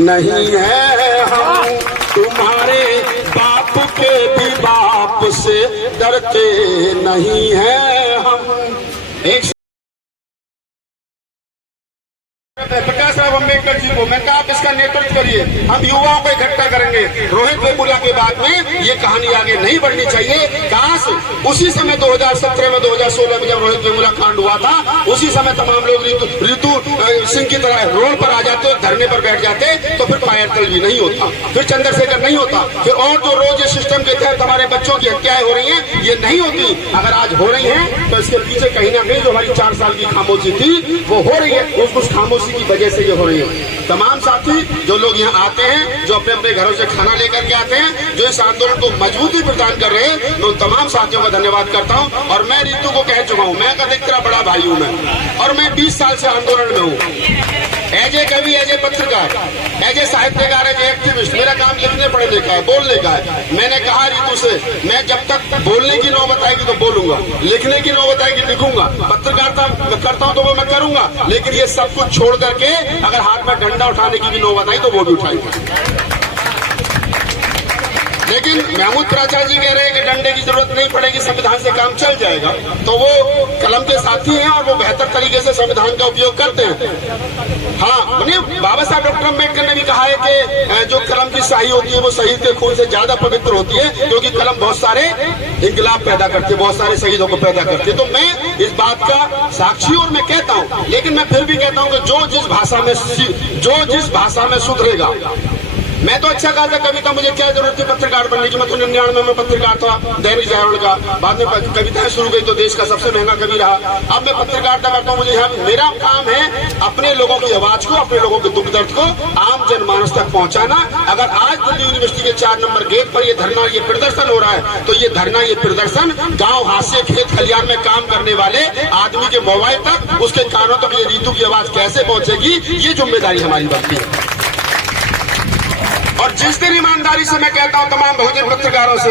नहीं है हम, तुम्हारे बाप के भी बाप से डरते नहीं है हम। एक प्रकाश राव अम्बेडकर जी को मैं कहा आप इसका नेतृत्व करिए, हम युवाओं को इकट्ठा करेंगे। रोहित वेमुला के बाद में ये कहानी आगे नहीं बढ़नी चाहिए। काश उसी समय 2017 में 2016 में जब रोहित वेमुला कांड हुआ था, उसी समय तमाम लोग रितु सिंह की तरह रोड पर आ जाते, धरने पर बैठ जाते, तो फिर पायरतल भी नहीं होता, फिर चंद्रशेखर नहीं होता, फिर और जो रोज सिस्टम के तहत हमारे बच्चों की हत्याएं हो रही हैं ये नहीं होती। अगर आज हो रही हैं तो इसके पीछे कहीं ना कहीं जो हमारी 4 साल की खामोशी थी वो हो रही है, उस खामोशी की वजह से ये हो रही है। तमाम साथी जो लोग यहाँ आते हैं, जो अपने अपने घरों से खाना लेकर के आते हैं, जो इस आंदोलन को मजबूती प्रदान कर रहे हैं, मैं उन तमाम साथियों का धन्यवाद करता हूँ। और मैं रितु को कह चुका हूँ, मैं का तेरा बड़ा भाई हूँ मैं, और मैं 20 साल से आंदोलन में हूँ। एज ए कवि, एज ए पत्रकार, एज ए साहित्यकार, एज ए एक्टिविस्ट, मेरा काम लिखने पढ़ने का है, बोलने का है। मैंने कहा रितु से, मैं जब तक बोलने की नौबत आएगी तो बोलूंगा, लिखने की नौबत आएगी लिखूंगा, पत्रकारिता करता हूं तो वो मैं करूंगा, लेकिन ये सब कुछ छोड़ करके अगर हाथ में डंडा उठाने की भी नौबत आई तो वो भी उठाएंगे। लेकिन महमूद प्राचार्य जी कह रहे हैं कि डंडे की जरूरत नहीं पड़ेगी, संविधान से काम चल जाएगा, तो वो कलम के साथी हैं और वो बेहतर तरीके से संविधान का उपयोग करते हैं। हाँ, बाबा साहब डॉक्टर अम्बेडकर ने भी कहा है कि जो कलम की स्याही होती है वो शहीद के खून से ज्यादा पवित्र होती है, क्योंकि कलम बहुत सारे इंकलाब पैदा करती है, बहुत सारे शहीदों को पैदा करती है। तो मैं इस बात का साक्षी और मैं कहता हूँ, लेकिन मैं फिर भी कहता हूँ कि जो जिस भाषा में सुधरेगा। मैं तो अच्छा खासा कविता, मुझे क्या जरूरत थी पत्रकार बनने की, मैं तो 99 में पत्रकार था दैनिक जागरण का, बाद में कविताएं शुरू गई तो देश का सबसे महंगा कवि रहा। अब मैं पत्रकारिता करता हूँ, मुझे यहाँ मेरा काम है अपने लोगों की आवाज को, अपने लोगों के दुख दर्द को आम जनमानस तक पहुँचाना। अगर आज दिल्ली यूनिवर्सिटी के 4 नंबर गेट पर ये धरना, ये प्रदर्शन हो रहा है, तो ये धरना, ये प्रदर्शन गाँव हास्य खेत खलियान में काम करने वाले आदमी के मोबाइल तक, उसके कानों तक ये रितु की आवाज कैसे पहुँचेगी, ये जिम्मेदारी हमारी बनती है। और जिस दिन ईमानदारी से मैं कहता हूं तमाम बहुजन पत्रकारों से,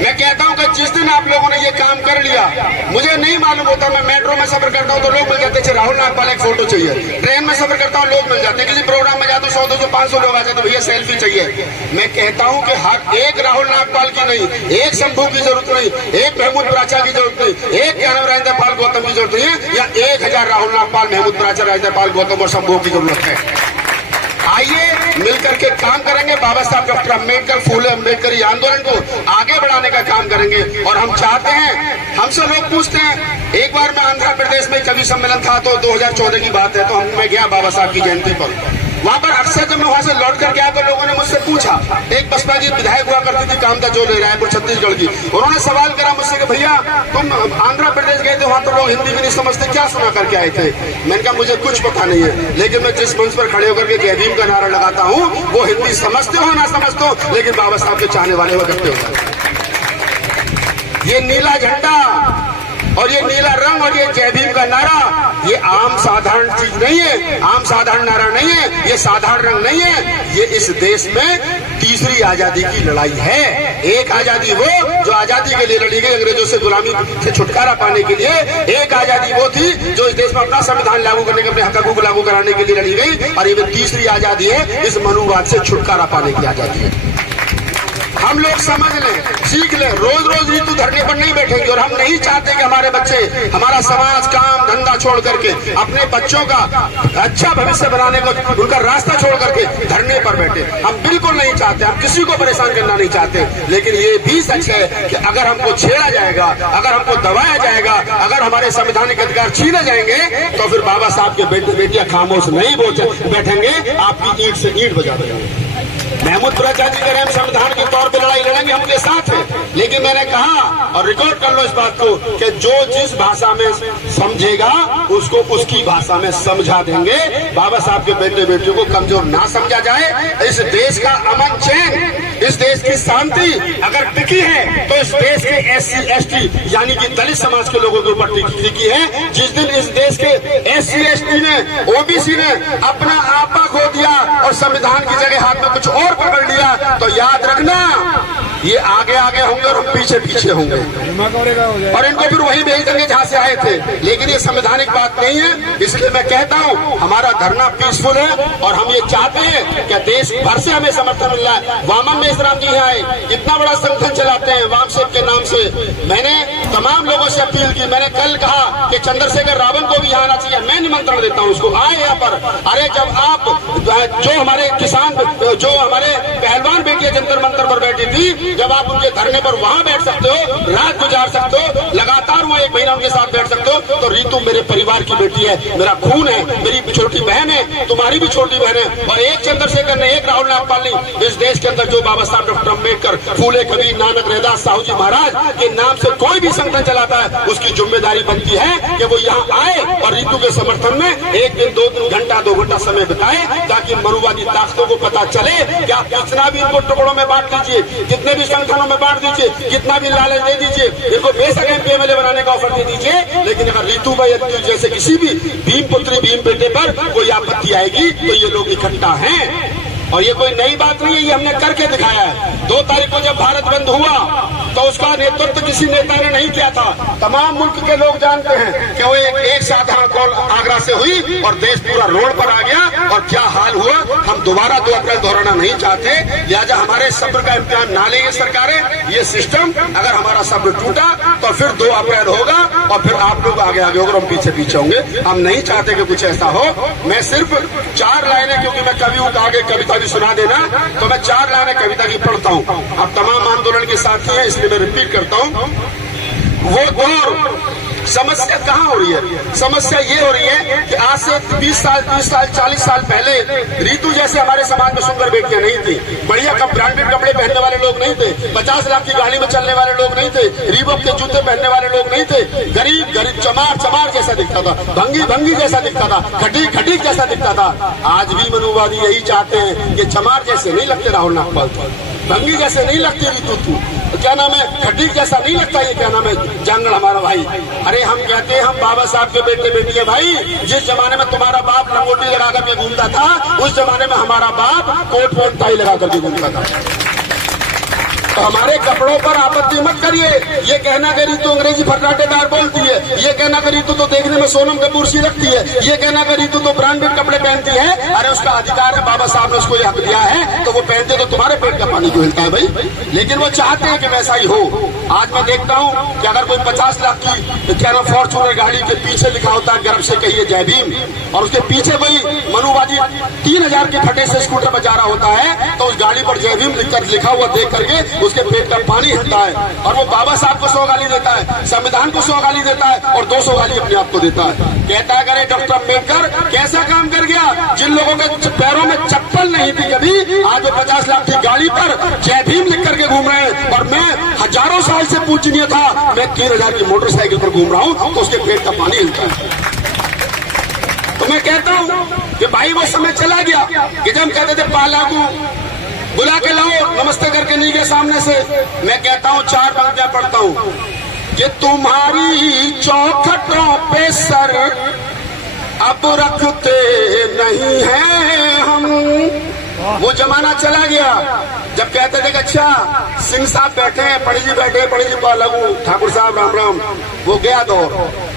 मैं कहता हूं कि जिस दिन आप लोगों ने ये काम कर लिया, मुझे नहीं मालूम होता, मैं मेट्रो में सफर करता हूं तो लोग मिल जाते, राहुल नागपाल एक फोटो चाहिए, ट्रेन में सफर करता हूं लोग मिल जाते, किसी प्रोग्राम में जाता हूं 100, 200, 500 लोग आ जाते, भैया सेल्फी चाहिए। मैं कहता हूं कि हर एक राहुल नागपाल की नहीं, एक शंभू की जरूरत नहीं, एक महमूद प्राचार्य की जरूरत नहीं, एक ज्ञानम राजेंद्र पाल गौतम की जरूरत नहीं है, या 1000 राहुल नागपाल, महमूद प्राचार्य, राजेंद्र पाल गौतम और शंभू की जरूरत है। आइए मिलकर के काम करेंगे, बाबा साहब डॉक्टर अम्बेडकर, फूले अम्बेडकर ये आंदोलन को आगे बढ़ाने का काम करेंगे। और हम चाहते हैं, हमसे लोग पूछते हैं, एक बार मैं आंध्र प्रदेश में कवि सम्मेलन था तो 2014 की बात है, तो मैं गया बाबा साहब की जयंती पर। वहां पर अक्सर जब मैं वहां से लौट करके आया तो लोगों ने मुझसे पूछा, एक बसपा जी विधायक हुआ करती थी कामता जो ले रायपुर छत्तीसगढ़ की, उन्होंने सवाल करा मुझसे कि भैया तुम आंध्र प्रदेश गए थे, वहां तो लोग हिंदी भी नहीं समझते, क्या सुना करके आए थे? मैंने कहा मुझे कुछ पता नहीं है, लेकिन मैं जिस मंच पर खड़े होकर के जय भीम का नारा लगाता हूँ, वो हिंदी समझते हो ना समझते हो, लेकिन बाबा साहब के चाहने वाले हो करते हो। ये नीला झंडा और ये नीला रंग और ये जय भीम का नारा, ये आम साधारण चीज नहीं है, आम साधारण नारा नहीं है, ये साधारण रंग नहीं है, ये इस देश में तीसरी आजादी की लड़ाई है। एक आजादी वो जो आजादी के लिए लड़ी गई, अंग्रेजों से गुलामी से छुटकारा पाने के लिए, एक आजादी वो थी जो इस देश में अपना संविधान लागू करने के, अपने हकों को लागू कराने के लिए लड़ी गई, और ये तीसरी आजादी है, इस मनुवाद से छुटकारा पाने की आजादी है। हम लोग समझ लें, सीख लें, रोज रोज रितु धरने पर नहीं बैठेंगे, और हम नहीं चाहते कि हमारे बच्चे, हमारा समाज काम धंधा छोड़ करके अपने बच्चों का अच्छा भविष्य बनाने को, उनका रास्ता छोड़ करके धरने पर बैठे। हम बिल्कुल नहीं चाहते, हम किसी को परेशान करना नहीं चाहते, लेकिन ये भी सच है कि अगर हमको छेड़ा जाएगा, अगर हमको दबाया जाएगा, अगर हमारे संवैधानिक अधिकार छीने जाएंगे, तो फिर बाबा साहब के बेटे बेटियां खामोश नहीं बैठेंगे, आपकी ईंट से ईंट बजा देंगे। महमूद प्राचार्य जी कह रहे हैं हम संविधान के तौर पे लड़ाई लड़ेंगे, हम उनके साथ हैं, लेकिन मैंने कहा और रिकॉर्ड कर लो इस बात को कि जो जिस भाषा में समझेगा उसको उसकी भाषा में समझा देंगे। बाबा साहब के बेटे बेटियों को कमजोर ना समझा जाए। इस देश का अमन चैन, इस देश की शांति अगर टिकी है तो इस देश के SC ST यानी कि दलित समाज के लोगों के ऊपर टिकी है। जिस दिन इस देश के SC ST ने, OBC ने अपना आपा खो दिया और संविधान की जगह हाथ में कुछ और पकड़ लिया, तो याद रखना ये आगे आगे होंगे और हम पीछे पीछे होंगे, और इनको फिर वही भेज देंगे जहां से आए थे। लेकिन ये संवैधानिक बात नहीं है, इसलिए मैं कहता हूं हमारा धरना पीसफुल है और हम ये चाहते हैं कि देश भर से हमें समर्थन मिल रहा है। वामन मेश्राम जी आए, इतना बड़ा संगठन चलाते हैं वाम सेव के नाम से। मैंने तमाम लोगों से अपील की, मैंने कल कहा कि चंद्रशेखर रावण को भी यहाँ आना चाहिए, मैं निमंत्रण देता हूँ उसको, आए यहाँ पर। अरे जब आप जो हमारे किसान, जो हमारे पहलवान बेटियां जंतर मंतर पर बैठी थी, जब आप उनके धरने पर वहां बैठ सकते हो, रात गुजार सकते हो, लगातार वहां 1 महीना उनके साथ बैठ सकते हो, तो रितु मेरे परिवार की बेटी है, मेरा खून है, मेरी छोटी बहन है, तुम्हारी भी छोटी बहन है। और एक चंद्रशेखर ने, एक राहुल नागपाल ने इस देश के अंदर जो बाबा साहब डॉक्टर अम्बेडकर, फूले कबीर, नानक, रैदास, साहू जी महाराज के नाम से कोई भी संगठन चलाता है, उसकी जिम्मेदारी बनती है कि वो यहाँ आए और रितु के समर्थन में 1 दिन 2 घंटा 2 घंटा समय बिताए, ताकि मनुवादी ताकतों को पता चले कि आप कितना भी इनको टुकड़ों में बांट दीजिए, कितने भी संगठनों में बांट दीजिए, कितना भी लालच दे दीजिए, इनको बेशक MP MLA बनाने का ऑफर दे दीजिए, लेकिन अगर रितु भाई जैसे किसी भी भीम पुत्री, भीम बेटे पर कोई आपत्ति आएगी तो ये लोग इकट्ठा हैं। और ये कोई नई बात नहीं है, ये हमने करके दिखाया है। 2 तारीख को जब भारत बंद हुआ तो उसका नेतृत्व किसी नेता ने नहीं किया था। तमाम मुल्क के लोग जानते हैं कि वो एक साधारण कॉल आगरा से हुई और देश पूरा रोड पर आ गया, और क्या हाल हुआ। हम दोबारा 2 अप्रैल दोहराना नहीं चाहते, लिहाजा हमारे सब्र का इम्तिहान ना लेंगे सरकारें। ये सिस्टम, अगर हमारा सब्र टूटा तो फिर 2 अप्रैल होगा और फिर आप लोग आगे आगे होगा, हम पीछे पीछे होंगे। हम नहीं चाहते कि कुछ ऐसा हो। मैं सिर्फ 4 लाइनें, क्योंकि मैं कवि हूँ, आगे कविता भी सुना देना, तो मैं 4 लाइनें कविता की पढ़ता हूँ। अब तमाम आंदोलन के साथी हैं, इसलिए मैं रिपीट करता हूँ। वो दौर, समस्या कहाँ हो रही है? समस्या ये हो रही है कि आज से 20 साल, 30 साल, 40 साल पहले रितु जैसे हमारे समाज में सुंदर बेटियां नहीं थी, बढ़िया ब्रांडेड कपड़े पहनने वाले लोग नहीं थे, 50 लाख की गाड़ी में चलने वाले लोग नहीं थे, रीबॉक के जूते पहनने वाले लोग नहीं थे। गरीब गरीब चमार जैसा दिखता था, भंगी जैसा दिखता था, खटीक जैसा दिखता था। आज भी मनुवादी यही चाहते हैं कि चमार जैसे नहीं लगते राहुल नागपाल, भंगी जैसे नहीं लगती रितु, तू क्या नाम है, खटीक जैसा नहीं लगता, ये क्या नाम है, जांगड़ हमारा भाई। अरे हम कहते हैं हम बाबा साहब के बेटे बेटी है भाई। जिस जमाने में तुम्हारा बाप लंगोटी लगा करके घूमता था, उस जमाने में हमारा बाप कोट वोट टाई लगा करके घूमता था। तो हमारे कपड़ों पर आपत्ति मत करिए। ये कहना कि रितु अंग्रेजी फर्राटेदार बोलती है, ये कहना कि रितु तो देखने में सोनम कपूर सी लगती है, ये कहना कि रितु तो ब्रांडेड कपड़े पहनती है। अरे उसका अधिकार है, बाबा साहब ने उसको ये हक दिया है, तो वो पहनते तो तुम्हारे पेट का पानी क्यों हिलता है भाई? लेकिन वो चाहते हैं कि वैसा ही हो। आज मैं देखता हूँ कि अगर कोई 50 लाख की क्या नाम फॉर्च्यूनर गाड़ी के पीछे लिखा होता है गर्व से कहिए जय भीम, और उसके पीछे वही मनुवादी 3000 के फटे से स्कूटर पर जा रहा होता है, तो उस गाड़ी पर जय भीम लिखा हुआ देख करके उसके पेट का पानी हिलता है। और वो बाबा साहब को 100 गाली देता है, संविधान को 100 गाली देता है, और 200 गाली अपने आप को देता है। कहता है अरे डॉक्टर अम्बेडकर कैसा काम कर गया, जिन लोगों के पैरों में चप्पल नहीं थी कभी, आज वो 50 लाख की गाड़ी पर जय भीम लिख करके घूम रहे हैं। और मैं हजारों साल से पूजनीय था, मैं 3000 की मोटरसाइकिल पर घूम रहा हूँ, तो उसके पेट का पानी हिलता है। तो मैं कहता हूँ कि भाई वो समय चला गया कि जब हम कहते थे पालागू बुला के लाओ, नमस्ते करके नहीं गए सामने से। मैं कहता हूँ 4 पंक्तियां पढ़ता हूँ कि तुम्हारी चौखटों पे सर अब रखते नहीं हैं हम। वो जमाना चला गया जब कहते थे कि अच्छा सिंह साहब बैठे हैं, पंडित जी बैठे हैं, पंडित जी पालागू, ठाकुर साहब राम राम। वो गया दौर।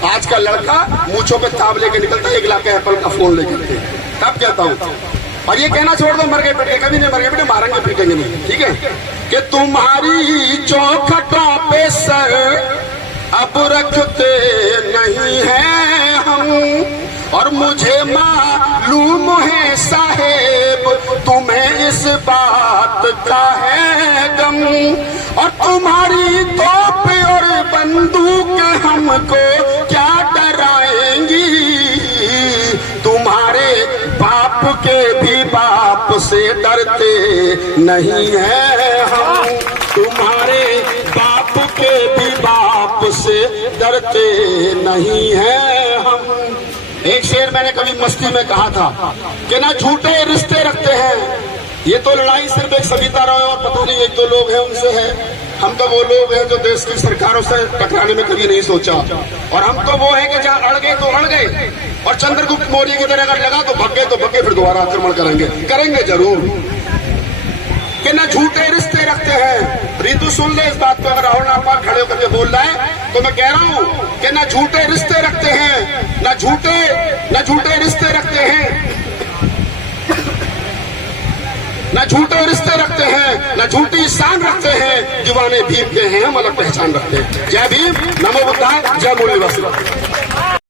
आज का लड़का मूंछों पे ताब लेके निकलता है, 1 लाख का एप्पल का फोन लेके। तब कहता हूँ, और ये कहना छोड़ दो मर गए पिटे, कभी नहीं मर गए बेटे, मारेंगे पीटेंगे नहीं, ठीक है। कि तुम्हारी चौखटों पे सर अब रखते नहीं हैं हम, और मुझे मालूम है साहेब तुम्हें इस बात का है गम, और तुम्हारी तोप और बंदूक हमको क्या डराएंगी, तुम्हारे बाप के भी बाप से डरते नहीं हैं हम, तुम्हारे बाप के भी बाप से डरते नहीं हैं हम। एक शेर मैंने कभी मस्ती में कहा था कि ना झूठे रिश्ते रखते हैं, ये तो लड़ाई सिर्फ एक सविता रॉय और पता नहीं 1-2 लोग हैं उनसे है। हम तो वो लोग हैं जो देश की सरकारों से टकराने में कभी नहीं सोचा, और हम तो वो हैं कि जहाँ अड़ गए तो अड़ गए, और चंद्रगुप्त मौर्य की तरह अगर लगा तो भग गए तो भग गए, फिर दोबारा आक्रमण करेंगे जरूर। कि न झूठे रिश्ते रखते हैं। सुन ले इस बात को। अगर राहुल नागपाल खड़े होकर के बोल रहा है तो मैं कह रहा हूं कि न झूठे रिश्ते रखते हैं, न झूठे रिश्ते रखते हैं, न झूठे रिश्ते रखते हैं, न झूठी शान रखते हैं। दीवाने भीम के हैं हम अलग पहचान रखते हैं। जय भीम, नमो बुद्धाय, जय मूल निवासी।